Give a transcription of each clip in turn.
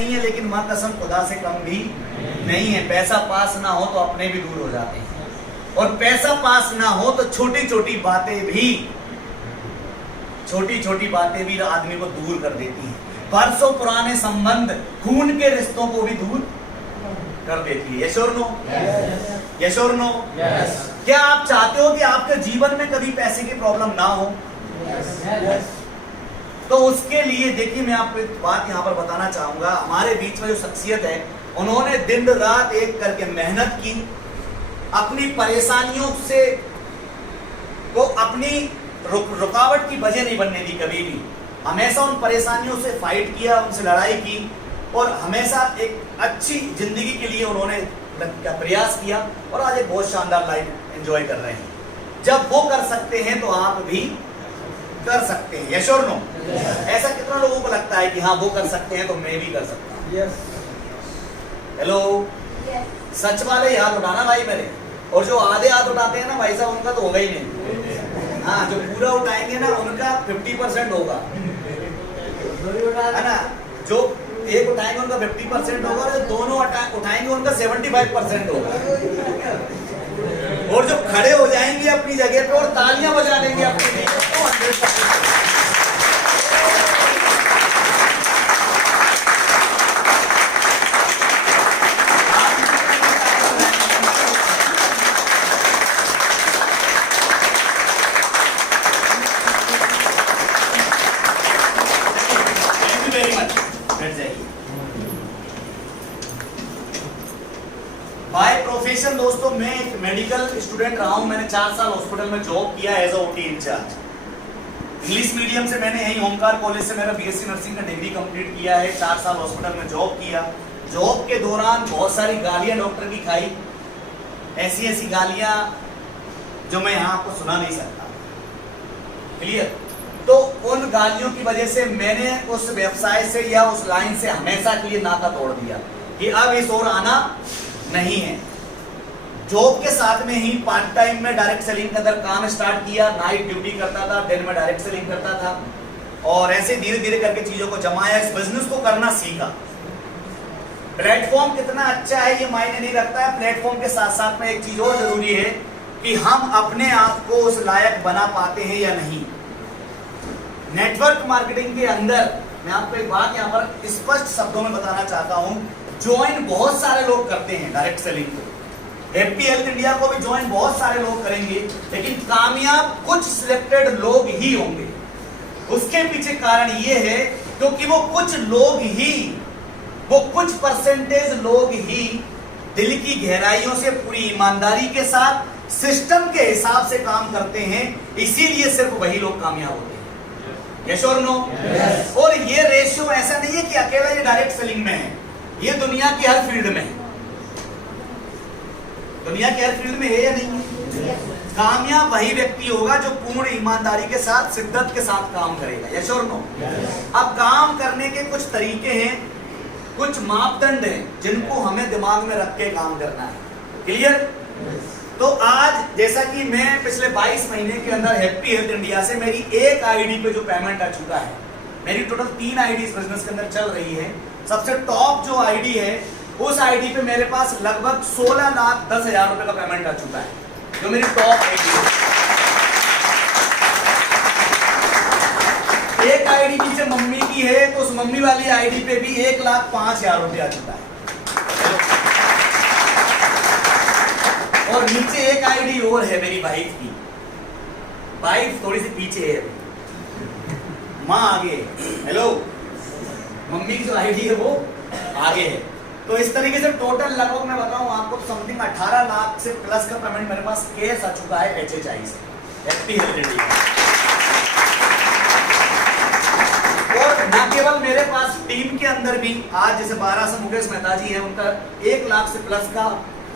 नहीं है, लेकिन माँ कसम खुदा से कम भी नहीं है। पैसा पास ना हो तो अपने भी दूर हो जाते हैं, और पैसा पास ना हो तो छोटी छोटी बातें भी आदमी को दूर कर देती हैं। बरसों पुराने संबंध, खून के रिश्तों को भी दूर कर देती है। यस और नो? यस और नो? क्या आप चाहते हो कि आपके जीवन में कभी पैसे की प्रॉब्लम ना हो? तो उसके लिए देखिए, मैं आपको एक बात यहाँ पर बताना चाहूंगा। हमारे बीच में जो शख्सियत है, उन्होंने दिन रात एक करके मेहनत की, अपनी परेशानियों से को अपनी रुकावट की वजह नहीं बनने दी कभी भी। हमेशा उन परेशानियों से फाइट किया, उनसे लड़ाई की, और हमेशा एक अच्छी जिंदगी के लिए उन्होंने प्रयास किया, और आज एक बहुत शानदार लाइफ एंजॉय कर रहे हैं। जब वो कर सकते हैं तो आप भी कर सकते हैं। यस और नो? ऐसा कितना लोगों को लगता है कि हाँ वो कर सकते हैं तो मैं भी कर सकता हूँ? हेलो, सच वाले हाथ उठाना भाई मेरे, और जो आधे हाथ उठाते हैं ना भाई साहब, उनका तो होगा ही नहीं। हाँ, जो पूरा उठाएंगे ना उनका 50% होगा, है ना। जो एक उठाएंगे उनका 50% होगा, और जो दोनों उठाएंगे उनका 75% होगा, और जो खड़े हो जाएंगे अपनी जगह पे और तालियां बजा देंगे अपनी लिए, तो 100%। बाय प्रोफेशन दोस्तों, मैं एक मेडिकल स्टूडेंट रहा हूं। मैंने 4 साल हॉस्पिटल में जॉब किया as a OT incharge. English medium से मैंने यही ओमकार कॉलेज से मेरा बीएससी नर्सिंग का डिग्री कंप्लीट किया है। 4 साल हॉस्पिटल में जॉब किया। जॉब के दौरान बहुत सारी गालियां डॉक्टर की खाई, ऐसी ऐसी गालियां जो मैं यहाँ आपको सुना नहीं सकता। क्लियर? तो उन गालियों की वजह से मैंने उस व्यवसाय से या उस लाइन से हमेशा के लिए नाता तोड़ दिया कि अब इस ओर आना नहीं है। जॉब के साथ में ही पार्ट टाइम में डायरेक्ट सेलिंग के अंदर काम स्टार्ट किया। नाइट ड्यूटी करता था, दिन में डायरेक्ट सेलिंग करता था, और ऐसे धीरे धीरे करके चीजों को जमाया, इस बिजनेस को करना सीखा। प्लेटफॉर्म कितना अच्छा है ये मायने नहीं रखता है। प्लेटफॉर्म के साथ साथ में एक चीज और जरूरी है कि हम अपने आप को उस लायक बना पाते हैं या नहीं। नेटवर्क मार्केटिंग के अंदर मैं आपको एक बात यहाँ पर स्पष्ट शब्दों में बताना चाहता हूं। ज्वाइन बहुत सारे लोग करते हैं डायरेक्ट सेलिंग को, हैप्पी हेल्थ इंडिया को भी ज्वाइन बहुत सारे लोग करेंगे, लेकिन कामयाब कुछ सिलेक्टेड लोग ही होंगे। उसके पीछे कारण ये है क्योंकि वो कुछ परसेंटेज लोग ही दिल की गहराइयों से पूरी ईमानदारी के साथ सिस्टम के हिसाब से काम करते हैं, इसीलिए सिर्फ वही लोग कामयाब होते हैं। यस और नो? और ये रेशियो ऐसा नहीं है कि अकेला ये डायरेक्ट सेलिंग में है, ये दुनिया की हर फील्ड में है। दुनिया के हर फील्ड में है या नहीं? कामयाब वही व्यक्ति होगा जो पूर्ण ईमानदारी के साथ, शिद्दत के साथ काम करेगा। यस और नो? अब काम करने के कुछ तरीके हैं, कुछ मापदंड हैं जिनको हमें दिमाग में रख के काम करना है। क्लियर? तो आज जैसा कि मैं पिछले 22 महीने के अंदर हैप्पी हेल्थ इंडिया से मेरी एक आईडी पे जो पेमेंट आ चुका है, मेरी टोटल 3 आईडी इस बिजनेस के अंदर चल रही है। सबसे टॉप जो आईडी है, उस आईडी पे मेरे पास लगभग 16,10,000 रुपए का पेमेंट आ चुका है, जो मेरी टॉप आईडी है। एक आईडी नीचे मम्मी की है, तो उस मम्मी वाली आईडी पे भी 1,05,000 रुपए आ चुका है। और नीचे एक आईडी और है मेरी वाइफ की। वाइफ थोड़ी सी पीछे है, माँ आगे। हेलो, मम्मी की जो आईडी है वो आगे है। तो इस तरीके से टोटल लगभग मैं बताऊं आपको समथिंग 18 लाख से प्लस का पेमेंट मेरे पास कैश आ चुका है HHI से, हैप्पी हेल्थ इंडिया। और न केवल मेरे पास टीम के अंदर भी आज जैसे 12 से मुकेश मेहता जी है, उनका 1 लाख से प्लस का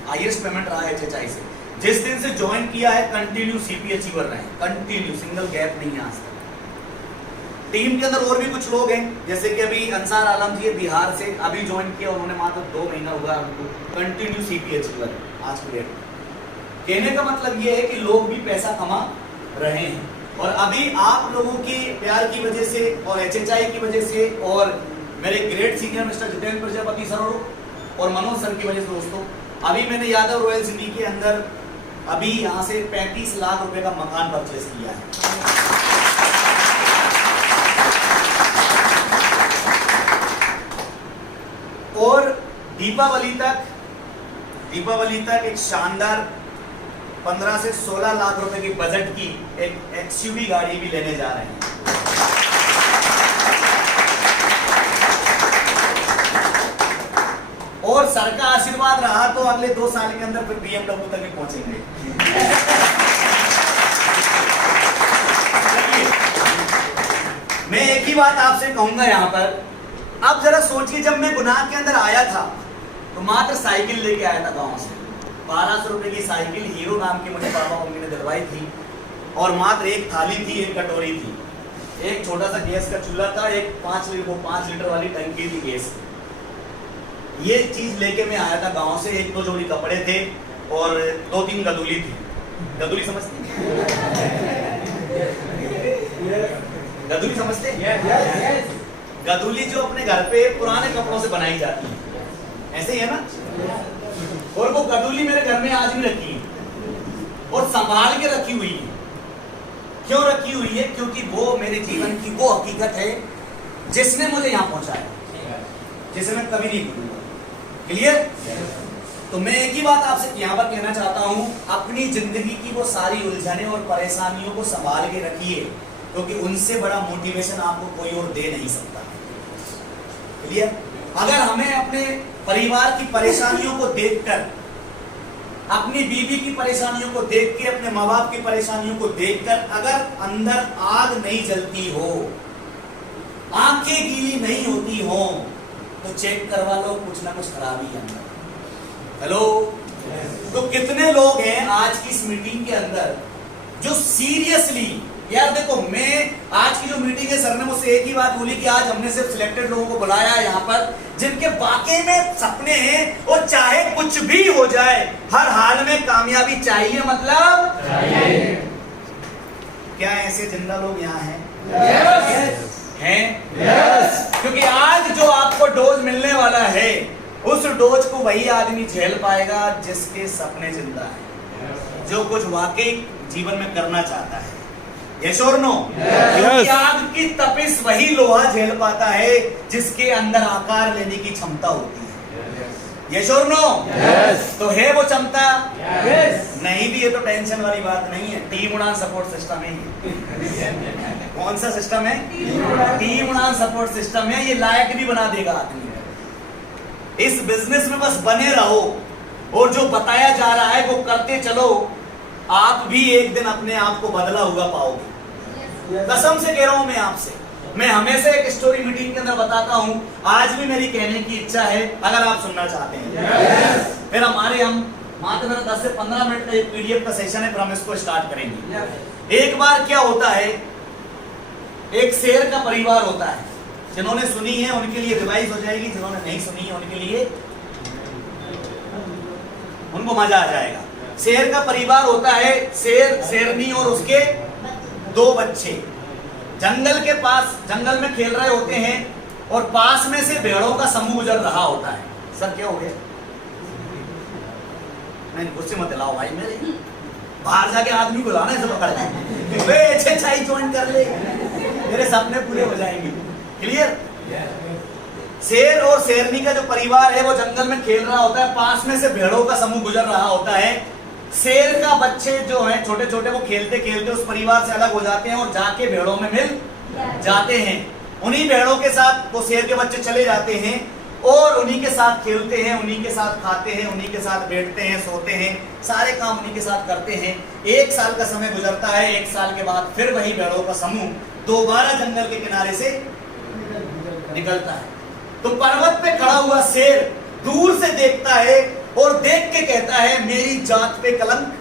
हाईएस्ट पेमेंट रहा है HHI से। जिस दिन से ज्वाइन किया है कंटिन्यू CP अचीवर रहे, कंटिन्यू, सिंगल गैप नहीं है आज तक। टीम के अंदर और भी कुछ लोग हैं, जैसे कि अभी अंसार आलम जी बिहार से अभी ज्वाइन किया, उन्होंने मात्र 2 महीना हुआ उनको, कंटिन्यू CP अचीवर आज की डेट। कहने का मतलब ये है कि लोग भी पैसा कमा रहे हैं, और अभी आप लोगों की प्यार की वजह से और HHI की वजह से और मेरे great senior mister Jitendra Prajapati sir और मनोज सर की वजह से दोस्तों अभी मैंने यादव रॉयल सिटी के अंदर अभी यहाँ से 35 लाख रुपए का मकान परचेज किया है। और दीपावली तक एक शानदार 15 से 16 लाख रुपए की बजट की एक एक्सयूवी गाड़ी भी लेने जा रहे हैं। और सर का आशीर्वाद रहा तो अगले 2 साल के अंदर फिर BMW तक भी पहुंचेंगे। मैं एक ही बात आपसे कहूंगा यहाँ पर, आप जरा सोचिए, जब मैं गुनाह के अंदर आया था तो मात्र साइकिल लेके आया था गांव से, 1200 रुपए की साइकिल हीरो नाम की मुझे पापा मम्मी ने दिलवाई थी, और मात्र एक थाली थी, एक कटोरी थी, एक छोटा सा गैस का चूल्हा था, एक 5 लीटर वाली टंकी थी गैस। ये चीज लेके मैं आया था गांव से। 1-2 जोड़ी कपड़े थे और 2-3 गदुली थी। गदुली समझते हैं? गदुली समझते हैं? गदुली जो अपने घर पे पुराने कपड़ों से बनाई जाती है, ऐसे ही है ना। और वो गदुली मेरे घर में आज भी रखी है और संभाल के रखी हुई है। क्यों रखी हुई है? क्योंकि वो मेरे जीवन की वो हकीकत है जिसने मुझे यहाँ पहुंचाया, जिसे मैं कभी नहीं भूलूंगा। क्लियर? तो मैं एक ही बात आपसे यहाँ पर कहना चाहता हूँ, अपनी जिंदगी की वो सारी उलझने और परेशानियों को संभाल के रखिए, क्योंकि उनसे बड़ा मोटिवेशन आपको कोई और दे नहीं सकता। क्लियर? अगर हमें अपने परिवार की परेशानियों को देखकर, अपनी बीवी की परेशानियों को देख के, अपने माँ बाप की परेशानियों को देखकर अगर अंदर आग नहीं जलती हो, आंखें गीली नहीं होती हो, तो चेक करवा लो, कुछ ना कुछ खराबी है अंदर। हेलो? तो कितने लोग हैं आज की इस मीटिंग के अंदर जो सीरियसली, यार देखो, मैं आज की जो मीटिंग है, सर ने मुझसे एक ही बात बोली कि आज हमने सिर्फ सिलेक्टेड लोगों को बुलाया है यहाँ पर जिनके वाकई में सपने हैं और चाहे कुछ भी हो जाए हर हाल में कामयाबी चाहिए, मतलब चाहिए। क्या ऐसे जिंदा लोग यहाँ हैं? yes. हैं? yes. क्योंकि आज जो आपको डोज मिलने वाला है, उस डोज को वही आदमी झेल पाएगा जिसके सपने जिंदा हैं, जो कुछ वाकई जीवन में करना चाहता है। यस और नो? क्योंकि आग की तपिश वही लोहा झेल पाता है जिसके अंदर आकार लेने की क्षमता होती है। यस और नो? तो है वो क्षमता? नहीं भी है तो टेंशन वाली बात नहीं है। टीम उड़ान सपोर्ट सिस्टम है। कौन सा सिस्टम है? टीम उड़ान सपोर्ट सिस्टम है। ये लायक भी बना देगा आदमी। इस बिजनेस में बस बने रहो और जो बताया जा रहा है वो करते चलो, आप भी एक दिन अपने आप को बदला हुआ पाओगे। कसम से कह रहा हूं मैं आपसे। मैं हमेशा एक स्टोरी मीटिंग के अंदर बताता हूं, आज भी मेरी कहने की इच्छा है अगर आप सुनना चाहते हैं। फिर हम मात्र 10 से 15 मिनट का एक पीडीएफ का सेशन है, फिर हम इसको स्टार्ट करेंगे। एक बार क्या होता है, एक शेर का परिवार होता है। जिन्होंने सुनी है उनके लिए रिवाइज हो जाएगी, जिन्होंने नहीं सुनी है उनके लिए उनको मजा आ जाएगा। शेर का परिवार होता है, शेर, शेरनी और उसके 2 बच्चे जंगल में खेल रहे होते हैं और पास में से भेड़ों का समूह गुजर रहा होता है। सर क्या हो गया? नहीं, गुस्से मत दिलाओ भाई मेरे। बाहर जाके आदमी को लाना है, सब पकड़ ले, चाय ज्वाइन कर ले, मेरे सपने पूरे हो जाएंगे। क्लियर? शेर और शेरनी का जो परिवार है वो जंगल में खेल रहा होता है, पास में से भेड़ों का समूह गुजर रहा होता है। शेर का बच्चे जो हैं छोटे छोटे, वो खेलते खेलते उस परिवार से अलग हो जाते हैं और जाके भेड़ों में मिल जाते हैं। उन्हीं भेड़ों के साथ वो शेर के बच्चे चले जाते हैं और उन्हीं के साथ खेलते हैं, उन्हीं के साथ खाते हैं, उन्हीं के साथ बैठते हैं, सोते हैं, सारे काम उन्हीं के साथ करते हैं। 1 साल का समय गुजरता है। 1 साल के बाद फिर वही भेड़ों का समूह दोबारा जंगल के किनारे से निकलता है। तो पर्वत पे खड़ा हुआ शेर दूर से देखता है और देख के कहता है, मेरी जात पे कलंक।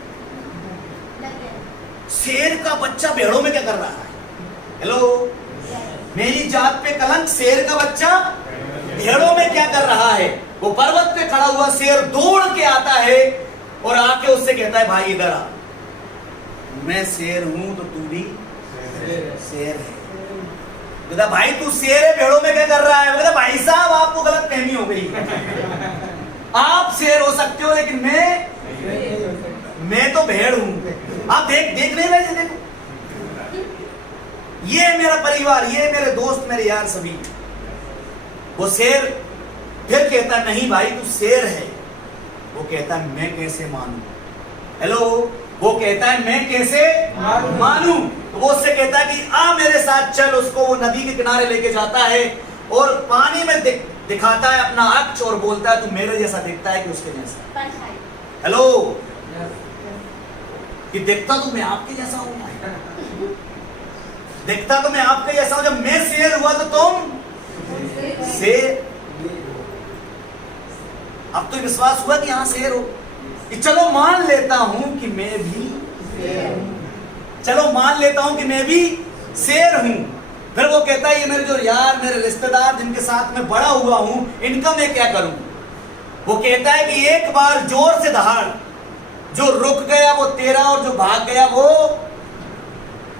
शेर का बच्चा भेड़ों में क्या कर रहा है? हेलो? मेरी जात पे कलंक, शेर का बच्चा भेड़ों में क्या कर रहा है? वो पर्वत पे खड़ा हुआ शेर दौड़ के आता है और आके उससे कहता है, भाई इधर आ, मैं शेर हूं तो तू भी शेर है। कहता भाई तू शेर है, भेड़ों में क्या कर रहा है? कहता भाई साहब आपको गलत फहमी हो गई, आप शेर हो सकते हो लेकिन मैं तो भेड़ हूं। आप देख नहीं रहे? देखो ये मेरा परिवार, ये मेरे दोस्त, मेरे यार सभी। वो शेर फिर कहता नहीं भाई तू शेर है। वो कहता है मैं कैसे मानूं? हेलो, वो कहता है मैं कैसे मानूं? तो वो उससे कहता है कि आ मेरे साथ चल। उसको वो नदी के किनारे लेके जाता है और पानी में दिखाता है अपना अक्ष और बोलता है तू मेरे जैसा दिखता है कि उसके जैसा? हेलो, कि दिखता तो मैं आपके जैसा हूं, दिखता तो मैं आपके जैसा हूं। जब मैं शेर हुआ तो तुम शेर। अब तो विश्वास हुआ कि हाँ शेर हो, कि चलो मान लेता हूं कि मैं भी चलो मान लेता हूं कि मैं भी शेर हूं। फिर वो कहता है ये मेरे जो यार, मेरे रिश्तेदार जिनके साथ मैं बड़ा हुआ हूं, इनका मैं क्या करूं? वो कहता है कि एक बार जोर से दहाड़, जो रुक गया वो तेरा और जो भाग गया वो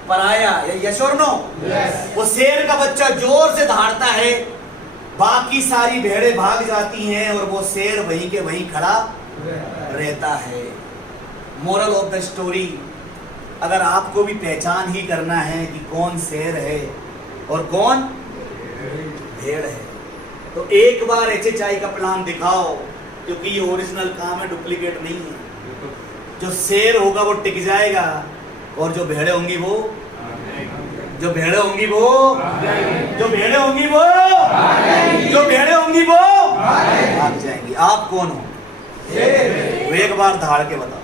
पराया। यस और नो? वो शेर का बच्चा जोर से दहाड़ता है, बाकी सारी भेड़ें भाग जाती हैं और वो शेर वहीं के वहीं खड़ा रहता है। मोरल ऑफ द स्टोरी, अगर आपको भी पहचान ही करना है कि कौन शेर है और कौन भेड़ है, तो एक बार HHI का प्लान दिखाओ, क्योंकि ये ओरिजिनल काम है, डुप्लीकेट नहीं है। जो शेर होगा वो टिक जाएगा और जो भेड़े होंगी वो जो भेड़े होंगी वो भाग जाएंगी। आप कौन हो? वो एक बार धाड़ के बताओ।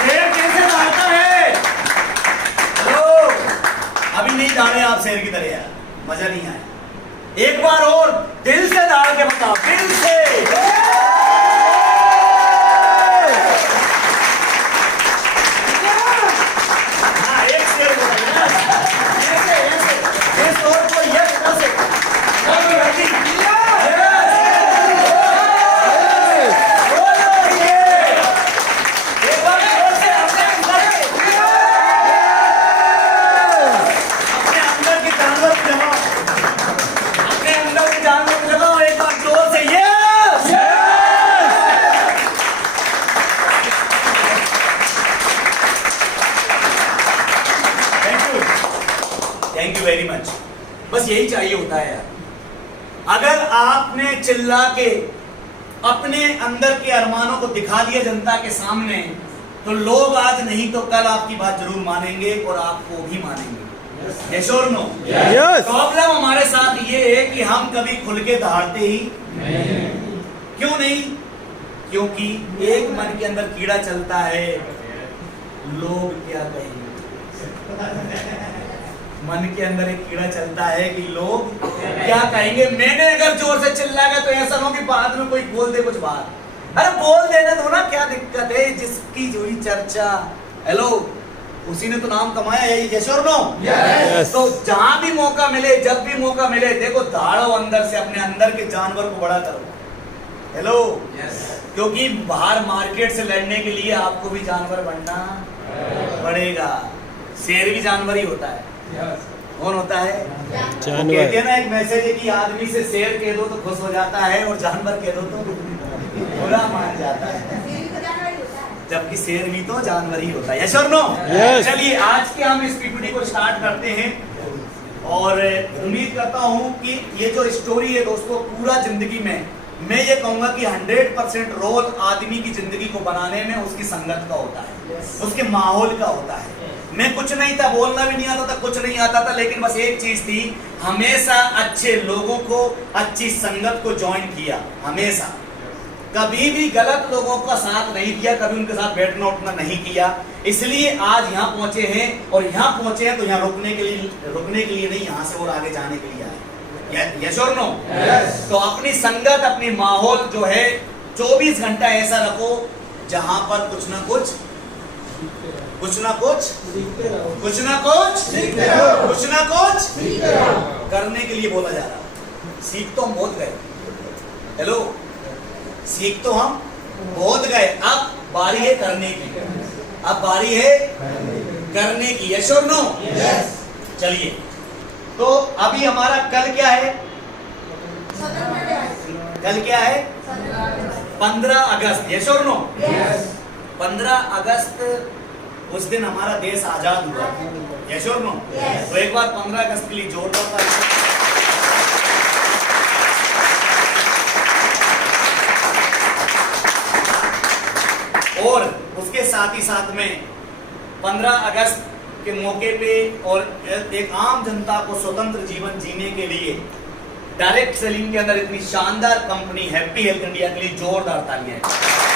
शेर कैसे दहाड़ता है? अभी नहीं दहाड़े आप शेर की तरह यार, मजा नहीं आया। एक बार और दिल से दहाड़ के बताओ, दिल से। हाँ, एक शेर बोला ऐसे और कोई थैंक यू वेरी मच। बस यही चाहिए होता है यार। अगर आपने चिल्ला के अपने अंदर के अरमानों को दिखा दिया जनता के सामने, तो लोग आज नहीं तो कल आपकी बात जरूर मानेंगे और आपको भी मानेंगे। यस और नो? प्रॉब्लम हमारे साथ ये है कि हम कभी खुल के दहाड़ते ही क्यों नहीं? क्योंकि एक मन के अंदर कीड़ा चलता है, लोग क्या कहेंगे। मन के अंदर एक कीड़ा चलता है कि लोग क्या कहेंगे। मैंने अगर जोर से चिल्लाया तो ऐसा ना हो कि बाद में कोई बोल दे कुछ बात। अरे बोल देने दो ना, क्या दिक्कत है? जिसकी हुई चर्चा, हेलो, उसी ने तो नाम कमाया है। यस और नो? यस। तो जहां भी मौका मिले, जब भी मौका मिले, देखो दहाड़ो अंदर से, अपने अंदर के जानवर को बड़ा करो। Hello, yes. क्योंकि बाहर मार्केट से लड़ने के लिए आपको भी जानवर बनना पड़ेगा। शेर भी जानवर ही होता है। कौन होता है? जानवर। कहते हैं ना, एक मैसेज है कि आदमी से शेर कह दो तो खुश हो जाता है और जानवर कह दो तो बुरा मान जाता है, जबकि शेर भी तो जानवर ही होता है। यस और नो? चलिए आज के हम इस पीपीटी को स्टार्ट करते हैं और उम्मीद करता हूं कि ये जो स्टोरी है दोस्तों, पूरा जिंदगी में मैं ये कहूंगा कि 100% रोल आदमी की जिंदगी को बनाने में उसकी संगत का होता है, उसके माहौल का होता है। मैं कुछ नहीं था, बोलना भी नहीं आता था, कुछ नहीं आता था, लेकिन बस एक चीज थी, हमेशा अच्छे लोगों को, अच्छी संगत को ज्वाइन किया। हमेशा कभी भी गलत लोगों का साथ नहीं दिया, कभी उनके साथ बैठना उठना नहीं किया। इसलिए आज यहाँ पहुंचे हैं, और यहाँ पहुंचे हैं तो यहाँ रुकने के लिए नहीं, यहाँ से और आगे जाने के लिए आए। यस और नो? तो अपनी संगत, अपनी माहौल जो है 24 घंटा ऐसा रखो जहां पर कुछ ना कुछ करने के लिए बोला जा रहा है। सीख तो हम बहुत गए। हेलो, सीख तो हम बहुत गए, अब बारी है करने की, अब बारी है करने की। यस और नो? चलिए, तो अभी हमारा कल क्या है? कल क्या है? 15 अगस्त। यस और नो? 15 अगस्त उस दिन हमारा देश आजाद हुआ। यस और नो? तो एक बार 15 अगस्त के लिए जोरदार ताली। और उसके साथ ही साथ में 15 अगस्त के मौके पे और एक आम जनता को स्वतंत्र जीवन जीने के लिए डायरेक्ट सेलिंग के अंदर इतनी शानदार कंपनी हैप्पी हेल्थ इंडिया के लिए जोरदार तालियां हैं।